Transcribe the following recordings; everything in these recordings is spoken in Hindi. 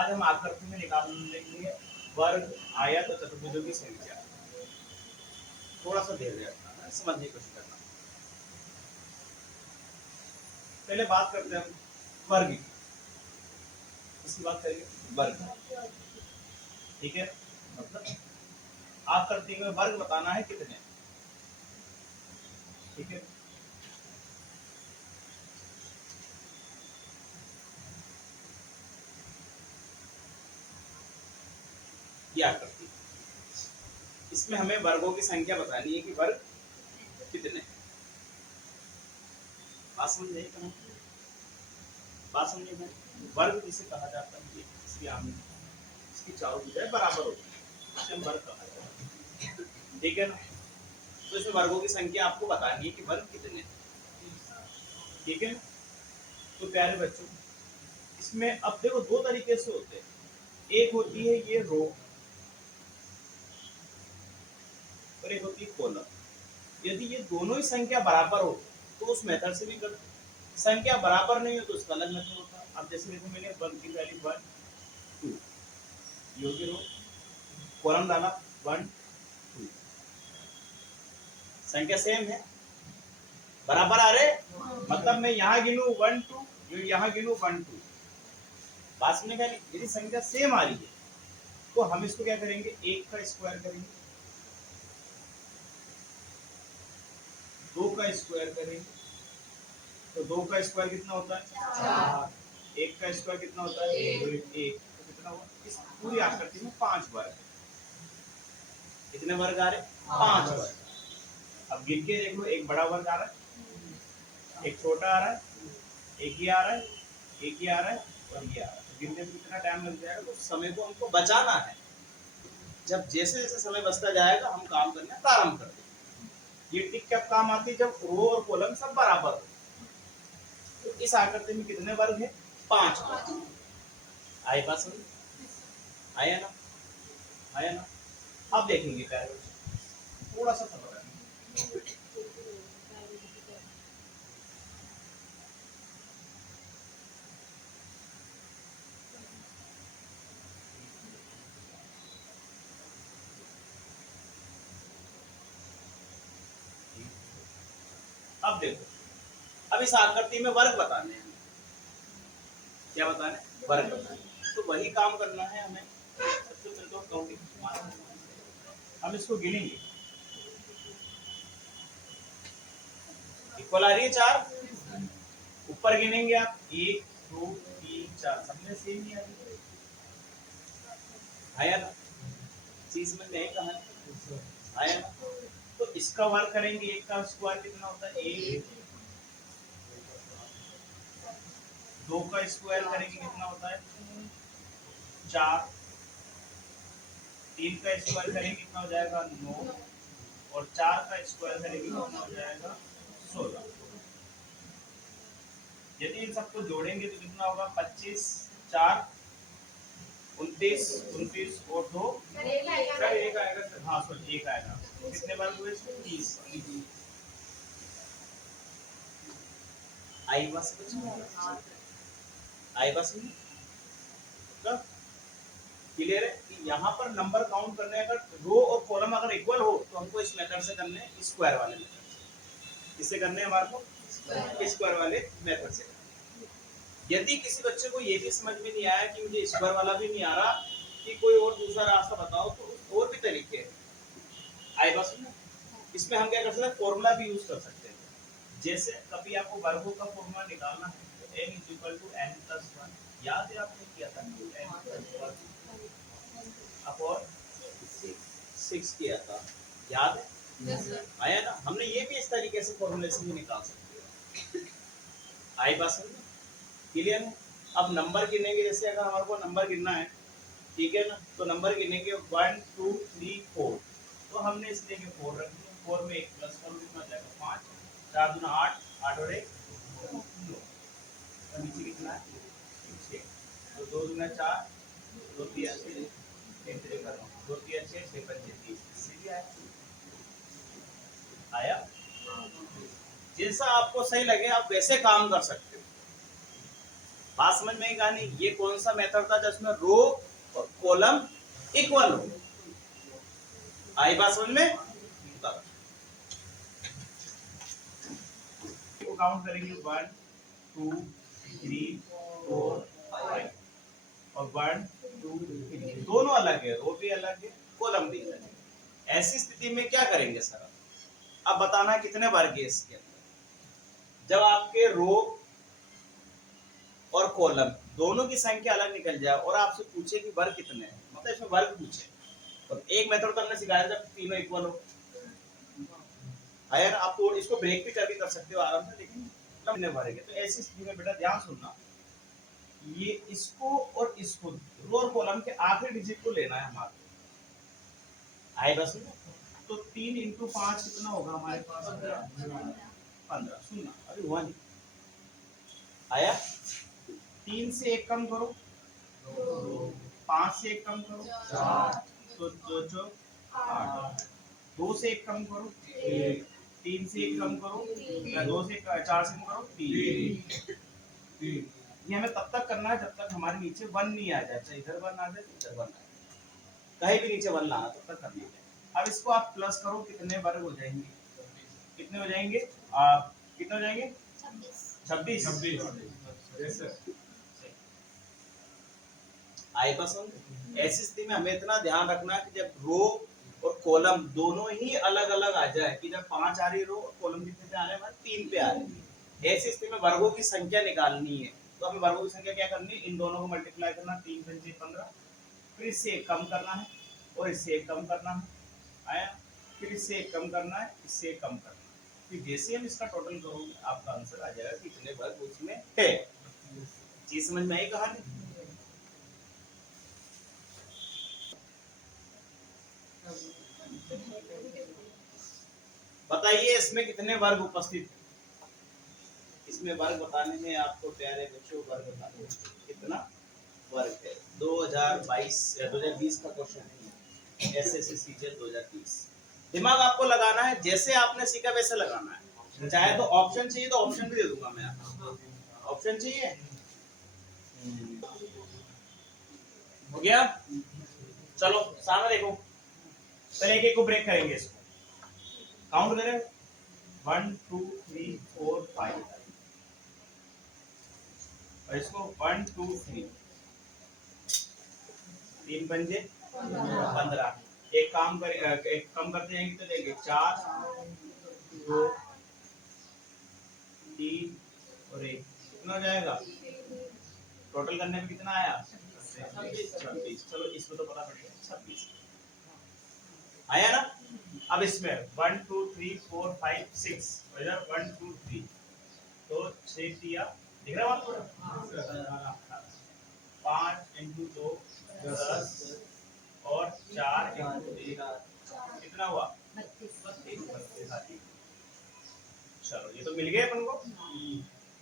आज हम आकृति में निकालने के लिए वर्ग, आयत और चतुर्भुजों की संख्या। थोड़ा सा धैर्य रखना है, समझने की कोशिश करना। पहले बात करते हैं हम वर्ग की। इसकी बात करेंगे वर्ग, ठीक है। मतलब आकृति में वर्ग बताना है कितने, ठीक है। ये आकृति, इसमें हमें वर्गों की संख्या बतानी है कि वर्ग कितने। बात समझे? बात समझे? वर्ग जिसे कहा जाता है, इसकी आम इसकी चारों भुजाएं बराबर होती है, इसे हम वर्ग कहा जाता है, ठीक है ना। तो इसमें वर्गों की संख्या आपको बतानी है कि वर्ग कितने, ठीक है। तो प्यारे बच्चों, इसमें अब देखो दो तरीके से होते हैं। एक होती है ये रो और एक होती है कॉलम। यदि ये दोनों ही संख्या बराबर हो तो उस मेथड से भी कर, संख्या बराबर नहीं हो तो उसका अलग मेथड होता है। अब जैसे देखो मैंने वन की वैल्यू 1 2 योगी रो, कॉलम डाला 1 2, संख्या सेम है, बराबर आ रहे, मतलब मैं यहाँ गिनूं 1 2, यहाँ गिनूं 1 2, बात में यदि संख्या सेम आ रही है तो हम इसको क्या करेंगे, एक का स्क्वायर करेंगे, दो का स्क्वायर करेंगे, तो दो का स्क्वायर कितना होता है 4, एक का स्क्वायर कितना होता है 1, तो कितना हुआ, इस पूरी आकृति में 5 वर्ग। कितने वर्ग आ रहे, 5 वर्ग। अब गिन के देख लो, एक बड़ा वर्ग आ रहा है, एक छोटा आ रहा है, एक ही आ रहा है, एक ही आ रहा है और ये आ रहा है। तो गिनने में कितना टाइम लग जाएगा, तो समय को हमको बचाना है। जब जैसे जैसे समय बचता जाएगा हम काम करना प्रारंभ कर देंगे। ये टिक कब काम आती है, जब रो और कॉलम सब बराबर हो। तो इस आकृति में कितने वर्ग है, 5 वर्ग। आई बात समझ, आया ना, आया ना। अब देखेंगे प्यारे, थोड़ा सा समझ। अब देखो, अब इस आकृति में वर्ग बताने हैं, क्या बताने, वर्ग बताने। तो वही काम करना है हमें। सबसे पहले तो काउंटिंग, हम इसको गिनेंगे। इक्वल आ रही है 4, ऊपर गिनेंगे आप 1 2 3 4, सबने सेम ही आ रही है, आया ना। चीज में नहीं कहा, आया ना। तो इसका वर्ग करेंगे, एक का स्क्वायर कितना होता है 1, दो का स्क्वायर करेंगे कितना होता है 4, तीन का स्क्वायर करेंगे कितना हो जाएगा 9, और 4 का स्क्वायर करेंगे कितना हो जाएगा 16। यदि इन सबको जोड़ेंगे तो कितना होगा 25 4 29 29 और 2 एक आएगा। हाँ सॉरी, एक आएगा। कितने बार हुए, 30। आई बस आई बस क्लियर है कि यहाँ पर नंबर काउंट करने, अगर रो और कॉलम अगर इक्वल हो तो हमको इस मेथड से करने, स्क्वायर वाले मेथड। किससे करने हमारे को, स्क्वायर वाले मेथड से। यदि किसी बच्चे को ये भी समझ में नहीं आया कि मुझे स्क्वायर वाला भी नहीं आ रहा, कि कोई और दूसरा रास्ता बताओ, तो और भी तरीके हैं। आई बस इसमें हम क्या कर सकते हैं, फॉर्मूला भी यूज कर सकते हैं। जैसे कभी आपको वर्गों का फॉर्मूला निकालना है तो n = n+1, याद है आपने किया था, n+1/6 किया था, याद है? आया ना। हमने ये भी इस तरीके से फॉर्मूले से भी निकाल सकते हैं। आई बात समझ, क्लियर है। अब नंबर गिनेंगे, जैसे अगर हमारे को नंबर गिनना है, ठीक है ना, तो नंबर गिनेंगे 1 2 3 4, तो हमने इसलिए 4 रख दिया, 4 में 1 +1 कितना जाएगा 5, 4 दूना 8, 8 और 1 9, और नीचे कितना है 6, तो 2 दूना 4, 2 3 6, 3 3 कर रहा हूँ, 2 3 6 6 5 30, इससे भी आया। जैसा आपको सही लगे आप वैसे काम कर सकते हो। बात समझ में आई कहानी? ये कौन सा मेथड था जिसमें रो और कॉलम इक्वल हो? आई बात समझ में? तो काउंट करेंगे 1 2 3 4 5 और 1 2 3 दोनों अलग है, रो भी अलग है कॉलम भी अलग है। ऐसी स्थिति में क्या करेंगे सर? अब बताना कितने वर्ग है इसके अंदर। जब आपके रो और कॉलम दोनों की संख्या अलग निकल जाए और आपसे पूछे कि वर्ग कितने हैं, मतलब इसमें वर्ग पूछे, तो एक मेथड तो हमने सिखाया जब तीनों इक्वल हो। यार आप तो इसको ब्रेक भी कर सकते हो आराम से, लेकिन कितने वर्ग है। तो ऐसी स्थिति में बेटा ध्यान सुनना, ये इसको और इसको रो और कॉलम के आखिरी डिजिट को लेना है हमारे। आए बस में? तो 3 इंटू 5 कितना होगा हमारे पास? 15। सुनना अभी हुआ नहीं आया। 3 से 1 कम करो, 5 से 1 कम करो, 4, तो 2 चौक 8, 2 से 1 कम करो, 3 से 1 कम करो, 2 से 4 से कम करो, 3। ये हमें तब तक करना है जब तक हमारे नीचे 1 नहीं आ जाए, चाहे इधर 1 आ जाए इधर 1 आ जाए, कहीं भी नीचे 1 ना आए तब तक करना है। अब इसको आप प्लस करो, कितने वर्ग हो जाएंगे? कितने हो जाएंगे? कितने हो जाएंगे? 26। आई पसंद। ऐसी स्थिति में हमें इतना ध्यान रखना है कि जब रो और कॉलम दोनों ही अलग अलग आ जाए, कि जब 5 आ रही रो और कॉलम कितने पे आ रहे हैं? 3 पे आ रही है। ऐसी स्थिति में वर्गों की संख्या निकालनी है। तो हमें वर्गों की संख्या क्या करनी है? इन दोनों को मल्टीप्लाई करना, 3 पंजे 15, फिर इससे 1 कम करना है और इससे 1 कम करना है, आया? फिर इससे 1 कम करना है, इससे 1 कम करना है। फिर जैसे हम इसका टोटल करोगे आपका आंसर आ जाएगा कि इतने वर्ग उसमें है। चीज समझ में आई कहानी? बताइए इसमें कितने वर्ग उपस्थित हैं? इसमें वर्ग बताने में आपको प्यारे बच्चों वर्ग बताने में कितना वर्ग है? 2022 या 2020 का क्वेश्चन है, एसएससी सीजीएल 2020। दिमाग आपको लगाना है, जैसे आपने सीखा वैसे लगाना है। चाहे तो ऑप्शन चाहिए तो ऑप्शन भी दे दूंगा मैं आपको। ऑप्शन चाहिए? हो गया? चलो सामने देखो, पहले एक एक को ब्रेक करेंगे, इसको काउंट करें 1 2 3 4 5 और इसको 1 2 3 3 पंजे 15। एक काम कर, एक कम करते जाएंगे तो देंगे 4 2 3 और 1, कितना हो जाएगा? टोटल करने में कितना आया? 26। चलो इसको तो पता पड़ेगा, 26 आया ना? अब इसमें 1 2 3 4 5 6 इधर 1 2 3 तो 6 दिया, दिख रहा है आपको? 5 इंटू 2 10 और 4 इंटू 1 कितना हुआ? 32। चलो ये तो मिल गए अपन को,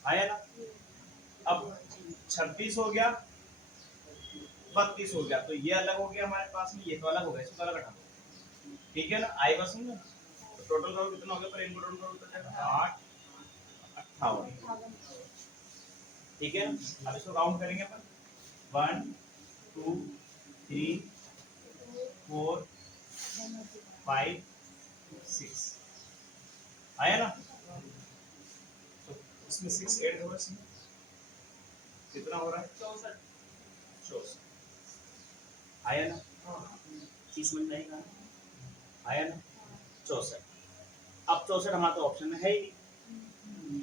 आया ना? अब 26 हो गया, 32 हो गया, तो ये अलग हो गया हमारे पास में, ये तो अलग हो गया, इसको अलग हटा दो, ठीक है ना? आई बस में तो टोटल करो कितना हो गया? पर इनपुट टोटल तो जाएगा 8 58, ठीक है? अब इसको काउंट करेंगे अपन 1 2 3 4 5 6 आया ना? तो इसमें 6 ऐड होगा, इसमें कितना हो रहा है? 64। आया ना? चीज समझ में आएगा? आया ना? 64। अब 64 हमारा तो ऑप्शन में है ही नहीं,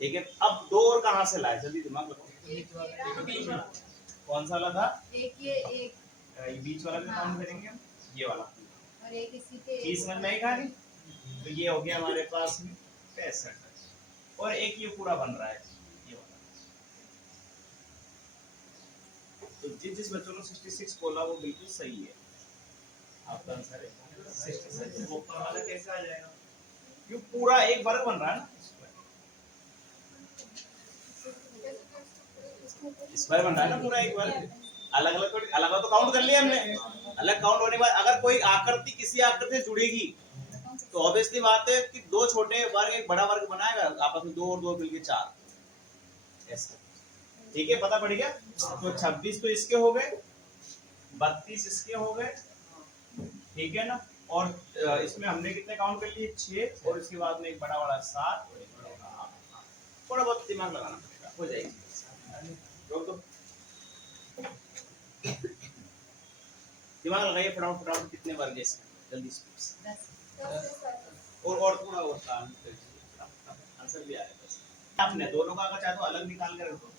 ठीक है? अब 2 और कहां से लाए? जल्दी दिमाग लगाओ। कौन सा वाला था? एक ये बीच वाला भी काउंट करेंगे हम, ये वाला। और एक इसी पे चीज समझ में आई कहानी? तो ये हो गया हमारे पास में 65 और एक ये पूरा बन रहा है ये वाला। तो जिस बच्चों ने 66 बोला वो बिल्कुल सही है, आपका आंसर है 66। वो वाला कैसे आ जाएगा? क्यों पूरा एक वर्ग बन रहा है ना, स्क्वायर बन रहा है ना पूरा एक वर्ग। अलग अलग थोड़ी, अलग अलग तो काउंट कर लिया हमने। अलग काउंट होने के बाद अगर कोई आकृति किसी आकृति से जुड़ेगी तो ऑब्वियसली बात है कि 2 छोटे वर्ग एक बड़ा वर्ग बनाएगा आपस में, 2 और 2 मिलके 4 ऐसा। ठीक है, पता पड़ गया। तो 26 तो इसके हो गए, 32 इसके हो गए, ठीक है ना। और इसमें हमने कितने काउंट कर लिए, 6, और इसके बाद में एक बड़ा वाला 7 और एक बड़ा वाला 8। थोड़ा बहुत दिमाग लगाना पड़ेगा, हो जाएगी। रोक दो, दिमाग लगाइए फटाफट फटाफट, कितने वर्ग है इसमें, जल्दी से। 10 और थोड़ा और काम आंसर भी आएगा बस। आपने दोनों का अगर चाहे तो अलग निकाल कर रखो,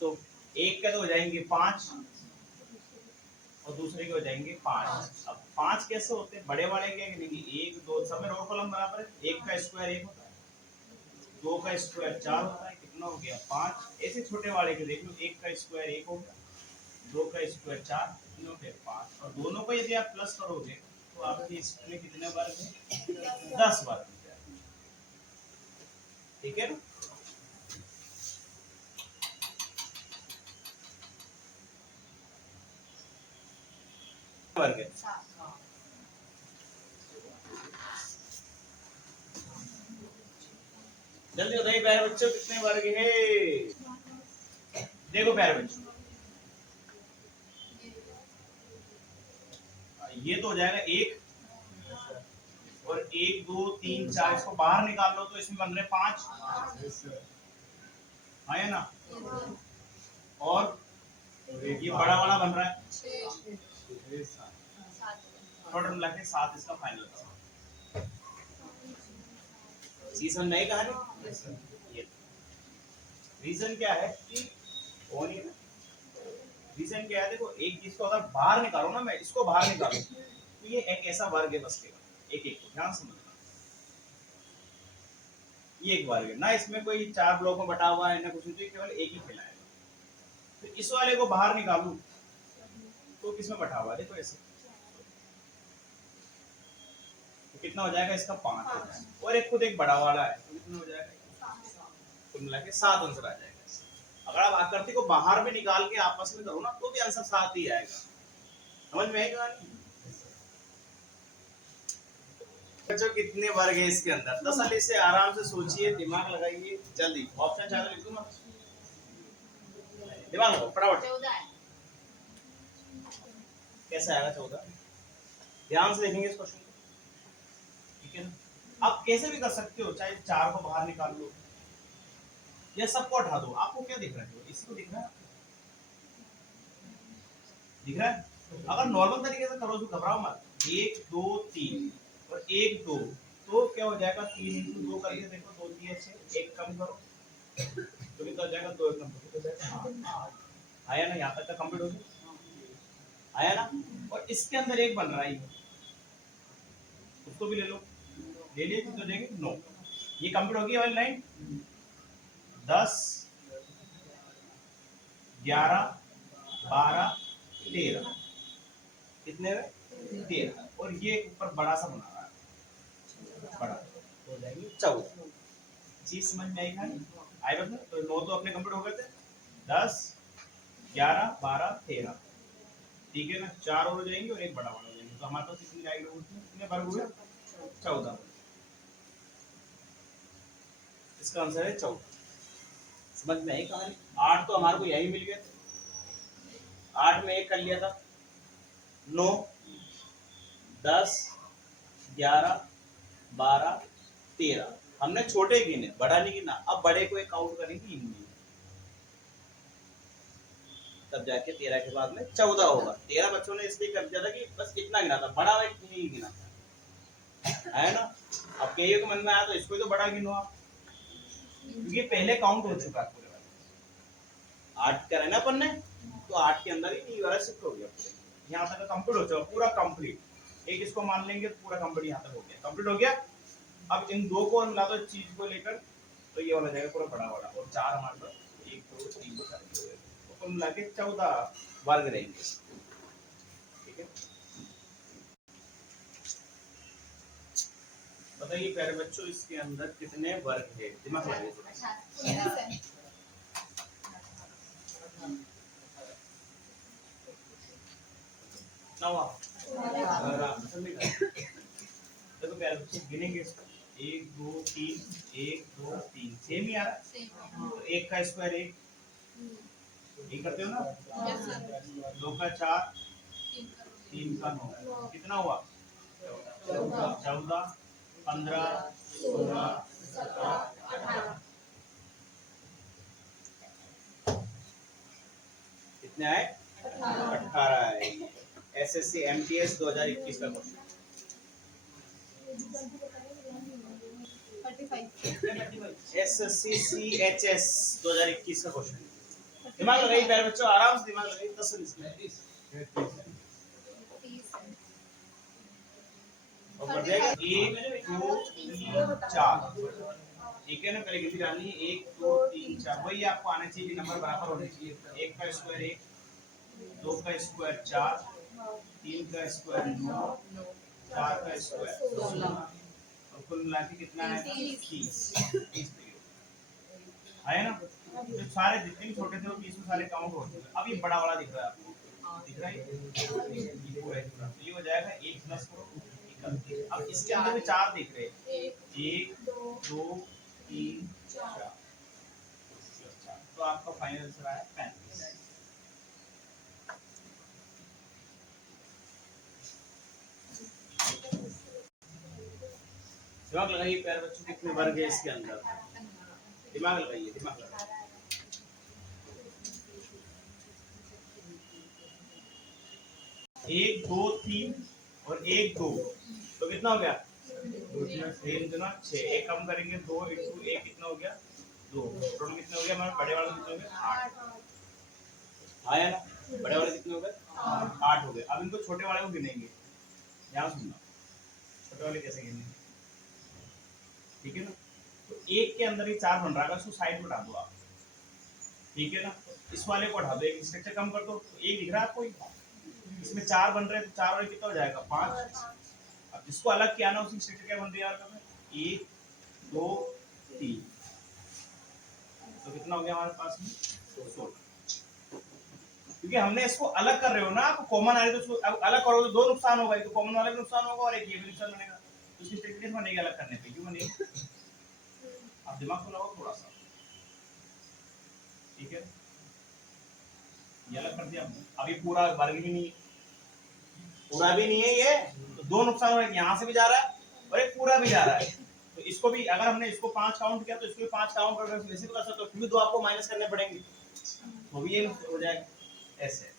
तो एक के तो हो जाएंगे 5 और दूसरे के हो जाएंगे 5। अब 5 कैसे होते हैं, बड़े वाले क्या गिनेंगे, 1 2 सब में रो कॉलम बराबर है। 1 का स्क्वायर 1 होता है, 2 का स्क्वायर 4 होता है, कितना हो गया 5। ऐसे छोटे वाले के देख लो, 1 का स्क्वायर 1 हो गया, 2 का स्क्वायर 4, कितने हो गए 5। और दोनों को यदि आप प्लस करोगे तो आपके इसमें कितने वर्ग है, 10 वर्ग हो जाएगा, ठीक है ना। वर्ग है, जल्दी बताइए प्यारे बच्चों कितने वर्ग है। देखो प्यारे बच्चों, ये तो हो जाएगा 1, और 1 2 3 4 इसको बाहर निकाल लो तो इसमें बन रहे 5, हाँ है ना। और ये बड़ा वाला बन रहा है, टोटल मिला के 7 इसका फाइनल। सीजन नहीं कहानी, ये रीजन क्या है कि कौन है ना, रीजन क्या है, देखो एक चीज को अगर बाहर निकालो ना, मैं इसको बाहर निकालू तो ये एक ऐसा वर्ग है बस केवल, एक एक को ध्यान समझना, ये एक वर्ग है ना, इसमें कोई 4 ब्लॉक में बटा हुआ है ना कुछ नहीं, केवल एक ही फैलाएगा। तो इस वाले को बाहर निकालू तो किसमें बटा हुआ है, देखो ऐसे, तो कितना हो जाएगा इसका 5 हो जाएगा, और एक खुद एक बड़ा वाला है तो कितना हो जाएगा, कुल मिला के 7 आंसर आ जाएगा। अगर आप आकृति को बाहर भी निकाल के आपस में करो ना तो भी आंसर 7 ही आएगा, समझ में आएगा। बच्चों कितने वर्ग है इसके अंदर, तसल्ली से आराम से सोचिए, दिमाग लगाइए, जल्दी ऑप्शन चाहे तो लिख दूंगा, दिमाग लगाओ फटाफट। 14 कैसे आएगा 14, ध्यान से देखेंगे इस क्वेश्चन को, ठीक है ना। आप कैसे भी कर सकते हो, चाहे 4 को बाहर निकाल लो या सबको हटा दो, आपको क्या दिख रहा है, इसी को दिख रहा है, दिख रहा है। अगर नॉर्मल तरीके से करो तो घबराओ मत, 1 2 3 और 1 2, तो क्या हो जाएगा 3 × 2 करके देखो, 2 3 6, 1 कम करो तो कितना हो जाएगा, 2 1 कम करो, आया ना, यहाँ तक का कंप्लीट हो गया, आया ना। और इसके अंदर एक बन रहा है, उसको भी ले लो, ले लिए कितने हो जाएंगे 9, ये कंप्लीट हो गई वाली लाइन। 10 11 12 13, कितने में 13, और ये ऊपर बड़ा सा बना रहा है, बड़ा हो जाएंगे 14। चीज समझ में आई खाली, आई बता, तो 9 तो अपने कंप्लीट हो गए थे, 10 11 12 13, ठीक है ना, 4 और हो जाएंगे और एक बड़ा वाला हो जाएंगे, तो हमारे पास कितनी लाइन होगी, कितने वर्ग हुए 14, इसका आंसर है 14। समझ में आई कहानी। 8 तो हमारे को यही मिल गया, 8 में 1 कर लिया था, 9 10 11 12 13, हमने छोटे गिने, बड़ा नहीं गिना, अब बड़े को एक काउंट करेंगे इनमें, तब जाके 13 के बाद में 14 होगा। 13 बच्चों ने इसलिए कर दिया था कि बस इतना गिना था, बड़ा एक नहीं गिना था, है ना। अब कईयों को मन में आया तो इसको तो बड़ा गिनो आप, क्योंकि पहले काउंट हो चुका है पूरे वाले 8 का रहना अपन ने, तो 8 के अंदर ही नहीं वाला शिफ्ट हो गया, यहाँ तक कंप्लीट हो चुका, पूरा कंप्लीट। एक इसको मान लेंगे तो पूरा कंप्लीट यहाँ तक हो गया, कंप्लीट हो गया। अब इन दो को मिला दो चीज को लेकर, तो ये वाला जाएगा पूरा बड़ा वाला, और 4 हमारे पास 1 2 3 4 तो कुल मिला के 14 वर्ग रहेंगे, ठीक है। बताइए प्यारे बच्चों इसके अंदर कितने वर्ग है, दिमाग लगाइए। देखो प्यारे बच्चों गिनेंगे इसको, 1 2 3 1 2 3 सेम ही आ रहा है। तो 1 का स्क्वायर 1 ये करते हो ना, 2 का 4 3 का 9 कितना हुआ 14 15 16 17 18 कितने आए 18 आए। एसएससी एमटीएस 2021 का क्वेश्चन। एसएससी सीएचएस 2021 का क्वेश्चन। दिमाग लगाइए प्यारे बच्चों, आराम से दिमाग लगाइए। 10 और कर देगा 1 2 3 4 ठीक है ना। पहले गिनती डालनी है 1 2 3 4 वही आपको आना चाहिए कि नंबर बराबर होने चाहिए। 1 का स्क्वायर 1 2 का स्क्वायर 4 3 का स्क्वायर 9 4 का स्क्वायर 16 और कुल मिला के कितना है 30 है ना। तो सारे जितने भी छोटे थे वो 30 में सारे काउंट हो चुके। अब ये बड़ा वाला दिख रहा है आपको, दिख रहा है ये पूरा तो ये हो जाएगा 1 प्लस करो। अब इसके अंदर भी 4 दिख रहे हैं 1 2 3 4 तो आपका फाइनल आंसर आया 35। दिमाग लगाइए प्यारे बच्चों, कितने वर्ग है इसके अंदर। दिमाग लगाइए दिमाग लगाइए। 1 2 3 और 1 2 तो कितना हो गया 3 गुना 6। एक कम करेंगे 2 इंटू 1 कितना हो गया 2। टोटल कितना हो गया हमारे बड़े वाले कितने हो गए 8 आया ना। बड़े वाले कितने हो गए 8 हो गए। अब इनको छोटे वाले को गिनेंगे। ध्यान सुनना, छोटे वाले कैसे गिनेंगे ठीक है ना। तो 1 के अंदर ही 4 बन रहा है, उसको साइड में डाल दो आप ठीक है ना। इस वाले को हटा दो, एक स्ट्रक्चर कम कर दो तो 1 दिख रहा है आपको। इसमें 4 बन रहे हैं तो 4 वाले कितना हो जाएगा 5। अब जिसको अलग किया ना उसी स्ट्रक्चर क्या बन रही है यार 1 2 3 तो कितना हो गया हमारे पास में 16। क्योंकि हमने इसको अलग कर रहे हो ना, आप कॉमन आ रही तो उसको अलग करोगे तो 2 नुकसान होगा, तो कॉमन वाले भी नुकसान होगा और एक ये भी नुकसान बनेगा। तो इसकी स्ट्रक्चर बनेगी अलग करने पे, क्यों बनेगी आप दिमाग को लगाओ थोड़ा सा ठीक है। ये अलग कर दिया हमने। अभी पूरा वर्ग भी नहीं, पूरा भी नहीं है ये, तो 2 नुकसान हो रहे हैं, यहाँ से भी जा रहा है और एक पूरा भी जा रहा है। तो इसको भी अगर हमने इसको 5 काउंट किया तो इसको भी 5 काउंट कर वैसे भी कर सकते हो, फिर भी 2 आपको माइनस करने पड़ेंगे तो भी ये हो जाएगा ऐसे।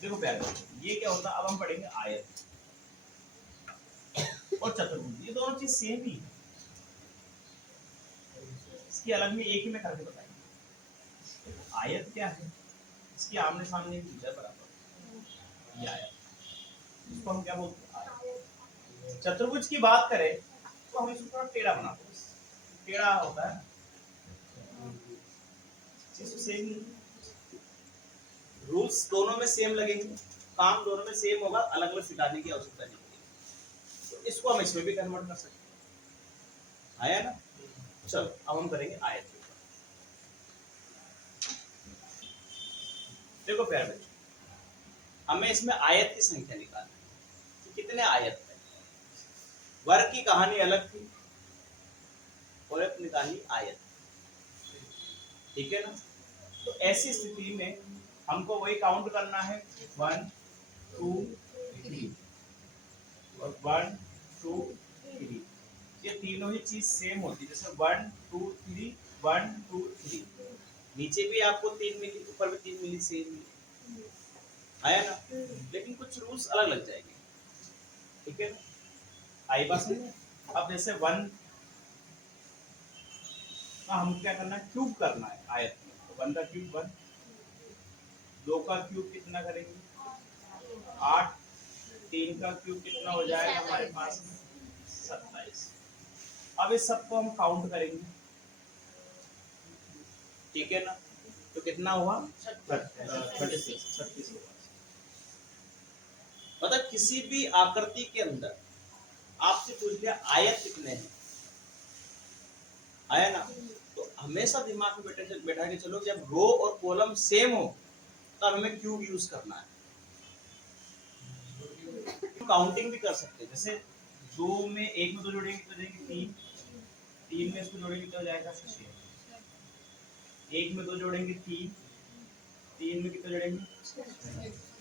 देखो प्यारे ये क्या होता है। अब हम पढ़ेंगे आयत और चतुर्भुज, ये दोनों चीज सेम ही है। इसकी अलग में एक ही में करके बताएंगे। आयत क्या है, इसकी आमने सामने की भुजा बराबर ये आयत, इसको हम क्या बोलते हैं आयत। चतुर्भुज की बात करें तो हम इसको थोड़ा टेढ़ा बनाते हैं। टेढ़ा होता है सेम, रूल्स दोनों में सेम लगेंगे, काम दोनों में सेम होगा, अलग अलग सिखाने की आवश्यकता नहीं है। तो इसको हम इसमें भी कन्वर्ट कर सकते हैं। आया ना। चलो अब हम करेंगे आयत के ऊपर। देखो प्यारे बच्चों, हमें इसमें आयत की संख्या निकालनी है कि कितने आयत है। वर्ग की कहानी अलग थी और एक निकाली आयत ठीक है ना। तो ऐसी स्थिति में हमको वही काउंट करना है 1 2 3 और 1 2 3। ये तीनों ही चीज सेम होती है, जैसे 1 2 3 1 2 3। नीचे भी आपको 3 मिली, ऊपर भी 3 मिली, सेम आया ना। लेकिन कुछ रूल्स अलग लग जाएंगे ठीक है ना। आई बात समझ। अब जैसे 1 का हम क्या करना है क्यूब करना है आयत में, तो 1 का क्यूब 1, 2 का क्यूब कितना करेंगे 8, 3 का क्यूब कितना हो जाएगा हमारे पास 27। अब इस सबको हम काउंट करेंगे ठीक है ना। तो कितना हुआ 36 होगा। मतलब किसी भी आकृति के अंदर आपसे पूछ लिया आयत कितने हैं, आया ना। तो हमेशा दिमाग में बैठा के चलो, जब रो और कॉलम सेम हो तब हमें क्यूब यूज करना है काउंटिंग भी कर सकते हैं, जैसे दो में एक में दो जोड़ेंगे तो देंगे तीन, तीन में इसको जोड़ेंगे तो हो जाएगा छह, एक में दो जोड़ेंगे तीन, तीन में कितना जोड़ेंगे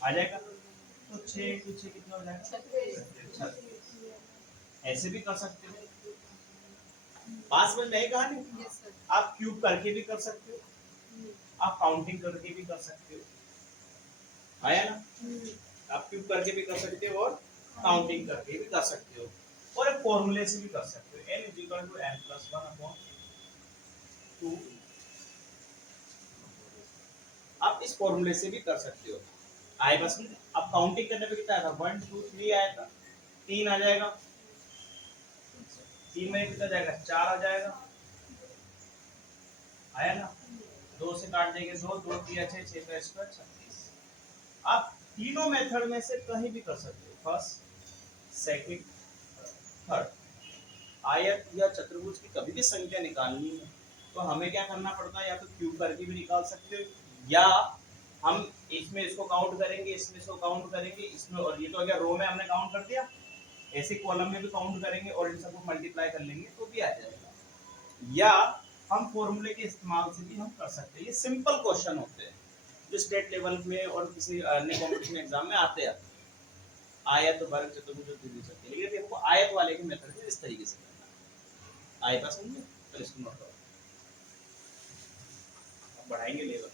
आ जाएगा, तो छह तो छह कितना हो जाएगा, ऐसे भी कर सकते हो। पास में नहीं कहानी, आप क्यूब करके भी कर सकते हो, आप काउंटिंग करके भी कर सकते हो, आया ना, आप क्यूब करके भी कर सकते हो और काउंटिंग करके भी कर सकते हो, और एक फॉर्मूले से भी कर सकते हो, n = n+1/2। आप इस फॉर्मूले से भी कर सकते हो, आए बस में। अब काउंटिंग करने पे कितना आएगा, 1 2 3 आएगा, 3 आ जाएगा, 3 में कितना जाएगा, 4 आ जाएगा, आया ना, 2 से काट देंगे 2, 2 3 6, 6 का स्क्वायर 36। आप तीनों मेथड में से कहीं भी कर सकते हो, फर्स्ट सेकंड थर्ड। आयत या चतुर्भुज की कभी भी संख्या निकालनी है तो हमें क्या करना पड़ता है, या तो क्यूब करके भी निकाल सकते हो, या हम इसमें इसको काउंट करेंगे, इसमें इसको काउंट करेंगे, इसमें, और ये तो अगर रो में हमने काउंट कर दिया, ऐसे कॉलम में भी काउंट करेंगे और इन सबको मल्टीप्लाई कर लेंगे तो भी आ जाएगा, या हम फॉर्मूले के इस्तेमाल से भी हम कर सकते हैं। ये सिंपल क्वेश्चन होते हैं जो स्टेट लेवल में और किसी अन्य कॉम्पिटिशन एग्जाम में आते हैं, आयत वर्ग चतुर्भुज त्रिभुज सकते हैं, लेकिन देखो आयत वाले के मेथड से इस तरीके से करना है। आयत समझे, चलो इसको नोट करो, अब बढ़ाएंगे लेवल।